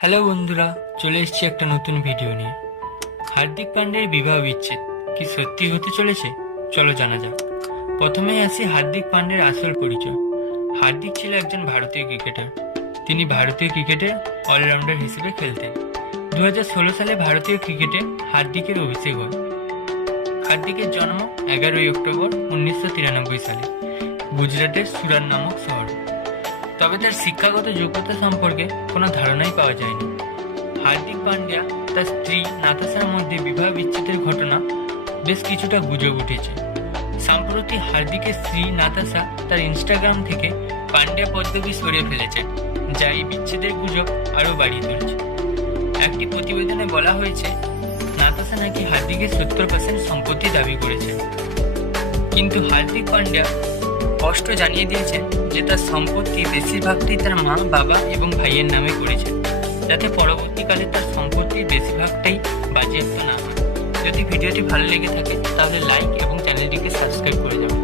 Hello বন্ধুরা, চলে এসেছি একটা নতুন ভিডিও নিয়ে। হার্দিক পান্ডের বিবাহ বিচ্ছেদ কি সত্যি হতে চলেছে? চলো জানা যাক। প্রথমেই আসি হার্দিক পান্ডের আসল পরিচয়। হার্দিক ছিল একজন ভারতীয় ক্রিকেটার। তিনি ভারতীয় ক্রিকেটে অলরাউন্ডার হিসেবে খেলতেন। 2016 সালে ভারতীয় ক্রিকেটে হার্দিকের অভিষেক হয়। হার্দিকের জন্ম 11ই অক্টোবর 1993 সালে গুজরাটের সুরাট নামক শহরে। তবে তার শিক্ষাগত যোগ্যতা সম্পর্কে কোনো ধারণাই পাওয়া যায়নি। হার্দিক পান্ডিয়া তার স্ত্রী নাতাশার মধ্যে বিবাহ বিচ্ছেদের ঘটনা বেশ কিছুটা গুজব উঠেছে। সম্প্রতি হার্দিকের স্ত্রী নাতাশা তার ইনস্টাগ্রাম থেকে পান্ডিয়া পদবী সরিয়ে ফেলেছেন, যা এই বিচ্ছেদের গুজব আরও বাড়িয়ে তুলছে। একটি প্রতিবেদনে বলা হয়েছে, নাতাশা নাকি হার্দিকের 70% সম্পত্তি দাবি করেছেন, কিন্তু হার্দিক পান্ডিয়া স্পষ্ট জানিয়ে দিয়েছেন যে তার সম্পত্তি বেশিরভাগটাই তার মা, বাবা এবং ভাইয়ের নামে করেছেন, যাতে পরবর্তীকালে তার সম্পত্তির বেশিরভাগটাই বাজেয়াপ্ত না হয়। যদি ভিডিওটি ভালো লেগে থাকে তাহলে লাইক এবং চ্যানেলটিকে সাবস্ক্রাইব করে যাবেন।